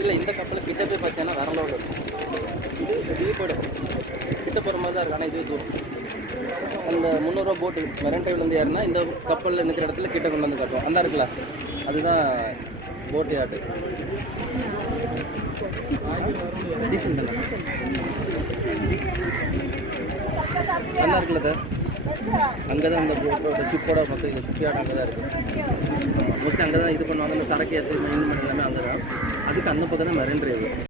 இல்லை இந்த கப்பல் கிட்ட போய் பார்த்தீங்கன்னா வரலோடு இருக்கும். இது டீப்போடு கிட்ட போகிற மாதிரி தான் இருக்கு. ஆனால் இதுவே தூரம். அந்த 300 ரூபா போட்டு மெரன் டிரைவ்லேருந்து ஏறினா இந்த கப்பலில் நிற்கிற இடத்துல கிட்ட கொண்டு வந்து கப்பல் அந்த இருக்குல்ல, அதுதான் போட்டு ஆட்டு. நல்லா இருக்குல்ல சார். அங்கே தான் அந்த போட்டோட சிப்போட மொத்தம் இந்த சிப்பியாட் அங்கே தான் இருக்குது. மோஸ்ட்லி அங்கே தான் இது பண்ணுவாங்க. அந்த சரக்கு ஏற்று மெயின் எல்லாமே அங்கே தான். அதுக்கு அந்த பக்கம் தான் மெரன் டிரைவ்.